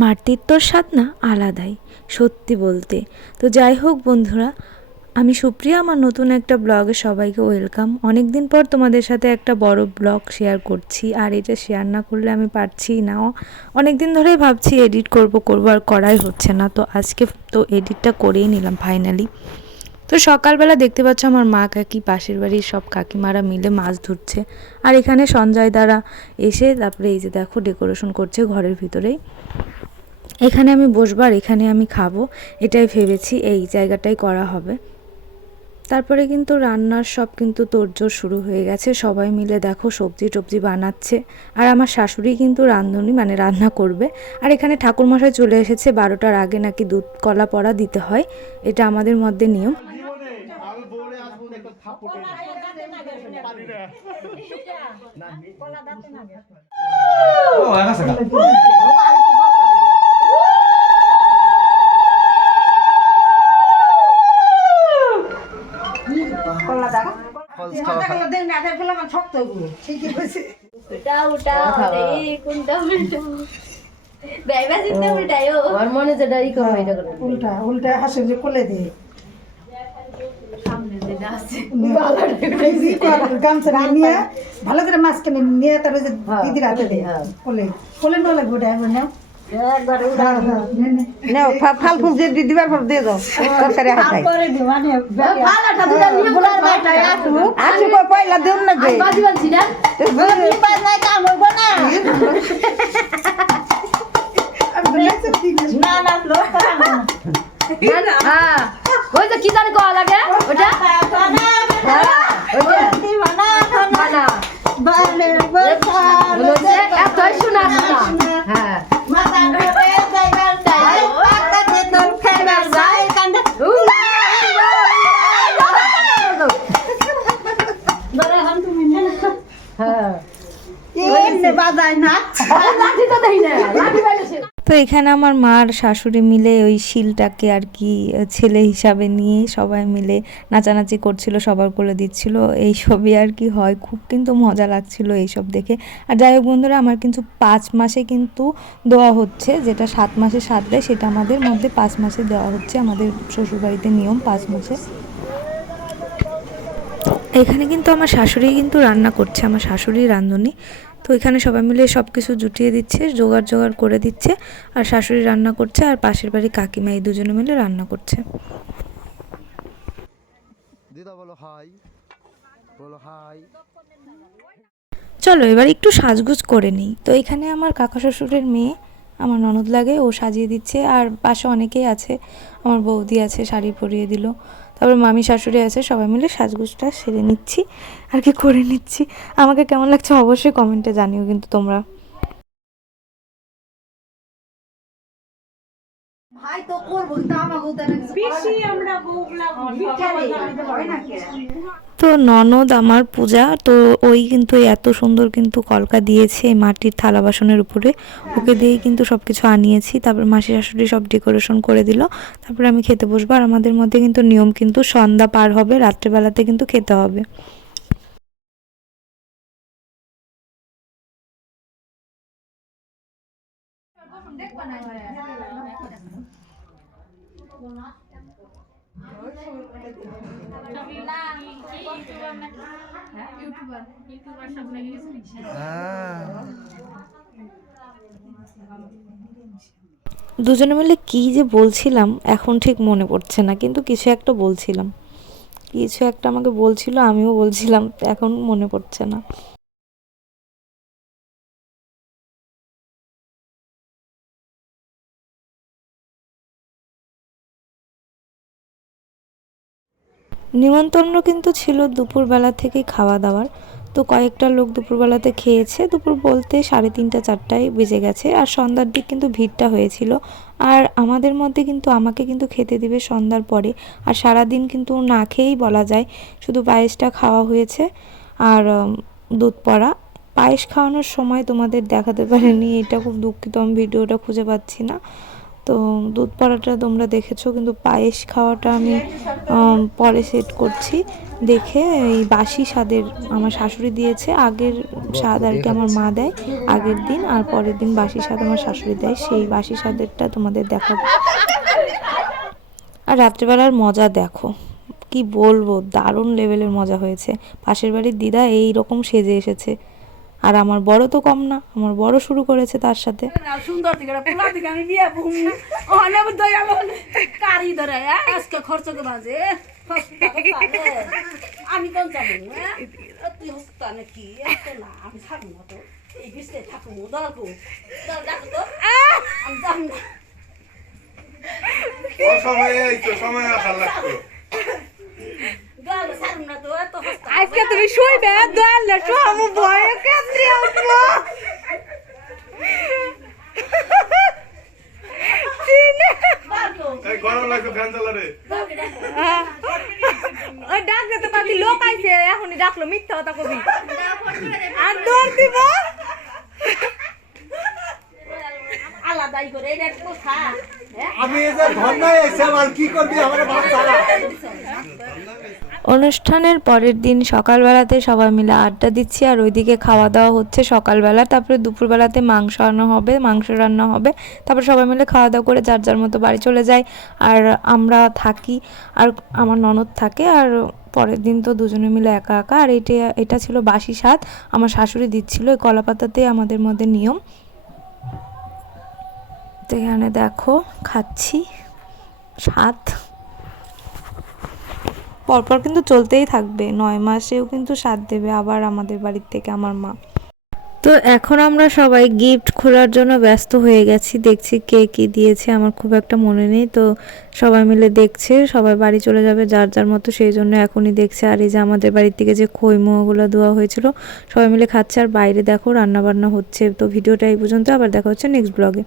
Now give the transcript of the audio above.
মাটির স্বাদ না আলাদাই, সত্যি বলতে। তো যাই হোক বন্ধুরা, আমি সুপ্রিয়া, আমার নতুন একটা ব্লগে সবাইকে ওয়েলকাম। অনেক দিন পর তোমাদের সাথে একটা বড় ব্লগ শেয়ার করছি, আর এটা শেয়ার না করলে আমি পারছি না অনেক দিন ধরেই ভাবছি এডিট করব করব, আর করাই হচ্ছে না। তো আজকে তো এডিটটা করেই নিলাম ফাইনালি তো সকালবেলা দেখতে পাচ্ছ আমার মা কাকি, পাশের বাড়ির সব কাকিমারা মিলে মাছ ধরছে। আর এখানে সঞ্জয় দ্বারা এসে, তারপরে এই যে দেখো ডেকোরেশন করছে ঘরের ভিতরেই। এখানে আমি বসবার এখানে আমি খাব, এটাই ভেবেছি এই জায়গাটাই করা হবে। তারপরে কিন্তু রান্নার সব কিন্তু তোড়জোড় শুরু হয়ে গেছে, সবাই মিলে দেখো সবজি টবজি বানাচ্ছে। আর আমার শাশুড়ি কিন্তু রাঁধুনি মানে রান্না করবে। আর এখানে ঠাকুরমশাই চলে এসেছে, বারোটার আগে নাকি দুধ কলা পড়া দিতে হয়, এটা আমাদের মধ্যে নিয়ম। আমি বউরে আসব না একটা থাপ্পড় পারি না ও আকাশে গা ফলস খাওয়া উল্টা উল্টা এই কোনটা উল্টা বেবা চিন্তা উল্টায়ও আমার মনে যেটা ই করব এটা করব। উল্টা উল্টা হাসে যে কোলে দে ভালো করে মাছ কিনে নিয়ে তারপরে যে দিদির হাতে দে কোলে কোলে না লাগবে ওটা একবার নাও একবারে উড়া নে নে নাও ফাল ফুল যে দিবার পর দিয়ে দাও তরকারি হাতাই আসু আসু পয়লা দেউন না। গে না। না। না না লোক করা না। হ্যাঁ। ওই যে কি জানি কয়া লাগে? ওটা হলো যে এতই শোনা লাঠি তো দেই না লাঠি বাইলে তো এখানে আমার মার শাশুড়ি মিলে ওই শিলটাকে আর কি ছেলে হিসাবে নিয়ে সবাই মিলে নাচানাচি করছিল সবার করে দিচ্ছিল। এই সবই আর কি হয় খুব কিন্তু মজা লাগছিল এইসব দেখে। আর যাই হোক বন্ধুরা আমার কিন্তু পাঁচ মাসে কিন্তু দেওয়া হচ্ছে যেটা সাত মাসে সাত দেয় সেটা আমাদের মধ্যে পাঁচ মাসে দেওয়া হচ্ছে আমাদের শ্বশুরবাড়িতে নিয়ম পাঁচ মাসে। এখানে কিন্তু আমার শাশুড়ি কিন্তু রান্না করছে আমার শাশুড়ি রাঁধুনি। তো এখানে সবাই মিলে সব কিছু জুটিয়ে দিচ্ছে জোগাড় জোগাড় করে দিচ্ছে। আর শাশুড়ি রান্না করছে আর পাশের বাড়ি কাকিমা এই দুজনে মিলে রান্না করছে। দিদা বলো হাই। বলো হাই। চলো এবার একটু সাজগুজ করে নিই। তো এখানে আমার কাকা শ্বশুরের মেয়ে আমার ননদ লাগে, ও সাজিয়ে দিচ্ছে। আর পাশে অনেকেই আছে, আমার বৌদি আছে, শাড়ি পরিয়ে দিল। তারপর মামি শাশুড়ি আছে, সবাই মিলে সাজগুজটা সেরে নিচ্ছি, আর কি করে নিচ্ছি। আমাকে কেমন লাগছে অবশ্যই কমেন্টে জানিও কিন্তু তোমরা। তো ননদ আমার পূজা তো ওই কিন্তু এত সুন্দর কিন্তু কলকা দিয়েছে এই মাটির থালা বাসনের উপরে। ওকে দিয়েই কিন্তু সব কিছু আনিয়েছি তারপর মাসি শাশুড়ি সব ডেকোরেশন করে দিল। তারপরে আমি খেতে বসবো আর আমাদের মধ্যে কিন্তু নিয়ম কিন্তু সন্ধ্যা পার হবে রাত্রেবেলাতে কিন্তু খেতে হবে। দুজনে মিলে কী যে বলছিলাম এখন ঠিক মনে পড়ছে না, কিন্তু কিছু একটা বলছিলাম। কিছু একটা আমাকে বলছিল, আমিও বলছিলাম, এখন মনে পড়ছে না। নিমন্ত্রণ কিন্তু ছিল দুপুরবেলা থেকেই খাওয়া দাওয়ার। তো কয়েকটা লোক দুপুরবেলাতে খেয়েছে, দুপুর বলতে সাড়ে তিনটা, চারটায় বেজে গেছে। আর সন্ধ্যার দিক কিন্তু ভিড়টা হয়েছিল। আর আমাদের মধ্যে কিন্তু আমাকে কিন্তু খেতে দিবে সন্ধ্যার পরে। আর সারা দিন কিন্তু না খেয়েই বলা যায়, শুধু পায়েসটা খাওয়া হয়েছে আর দুধ পড়া। পায়েস খাওয়ানোর সময় তোমাদের দেখাতে পারেনি, এটা খুব দুঃখিত, আমি ভিডিওটা খুঁজে পাচ্ছি না। তো দুধ পরাটা তোমরা দেখেছ, কিন্তু পায়েস খাওয়াটা আমি পরে সেট করছি। দেখে এই বাসি স্বাদের আমার শাশুড়ি দিয়েছে, আগের স্বাদ আর কি আমার মা দেয়, আগের দিন আর পরের দিন বাসি স্বাদ আমার শাশুড়ি দেয়, সেই বাসি স্বাদেরটা তোমাদের দেখাবো। আর রাত্রিবেলার মজা দেখো, কি বলব, দারুণ লেভেলের মজা হয়েছে। পাশের বাড়ির দিদা এই রকম সেজে এসেছে। আর আমার বড় তো কম না আমার বড় শুরু করেছে তার সাথে। সুন্দর দিকে আমি কোন জানি? তুই হস্তানে কি? এত না আমি থাকব না তো। এই বিস্তে থাকব দর ডাকো তো। আমি যাম না। অসময়ে এই তো সময় আসার লাগতো দর ছাড়ব না তো এত হস্তা আজকে তুমি শুইবে দয়ালে আমি ভয়ে কেঁদে উঠবো এই গরম লাগতো ফ্যান চালারে ওই ডাক দিতে পারবি লোক আইছে এখনই ডাকলো মিথ্যা কথা কবি। আর দৌড় দিব। আলাদাই করে এটা একটা কথা। হ্যাঁ আমি এই যে ধর্নায় এসেছি আর কি করবি? আমার অনুষ্ঠানের পরের দিন সকালবেলাতে সবাই মিলে আড্ডা দিচ্ছি আর ওইদিকে খাওয়া দাওয়া হচ্ছে সকালবেলা, তারপরে দুপুরবেলাতে মাংস আনা হবে, মাংস রান্না হবে, তারপর সবাই মিলে খাওয়া দাওয়া করে যার যার মতো বাড়ি চলে যায় আর আমরা থাকি, আর আমার ননদ থাকে, আর পরের দিন তো দুজনে মিলে একা একা, আর এটা এটা ছিল বাসি স্বাদ। আমার শাশুড়ি দিচ্ছিল এই কলা পাতাতে আমাদের মধ্যে নিয়ম। তো এখানে দেখো, খাচ্ছি স্বাদ। পরপর কিন্তু চলতেই থাকবে। নয় মাসেও কিন্তু সাথ দেবে আবার আমাদের বাড়ির থেকে আমার মা। তো এখন আমরা সবাই গিফট খোলার জন্য ব্যস্ত হয়ে গেছি। দেখছি কে কি দিয়েছে, আমার খুব একটা মনে নেই। তো সবাই মিলে দেখছে, সবাই বাড়ি চলে যাবে যার যার মতো, সেই জন্য এখনই দেখছে। আর এই যে আমাদের বাড়ির থেকে যে খই দেওয়া হয়েছিল, সবাই মিলে খাচ্ছে। আর বাইরে দেখো রান্নাবান্না হচ্ছে। তো ভিডিওটা এই পর্যন্ত, আবার দেখা হচ্ছে নেক্সট ব্লগে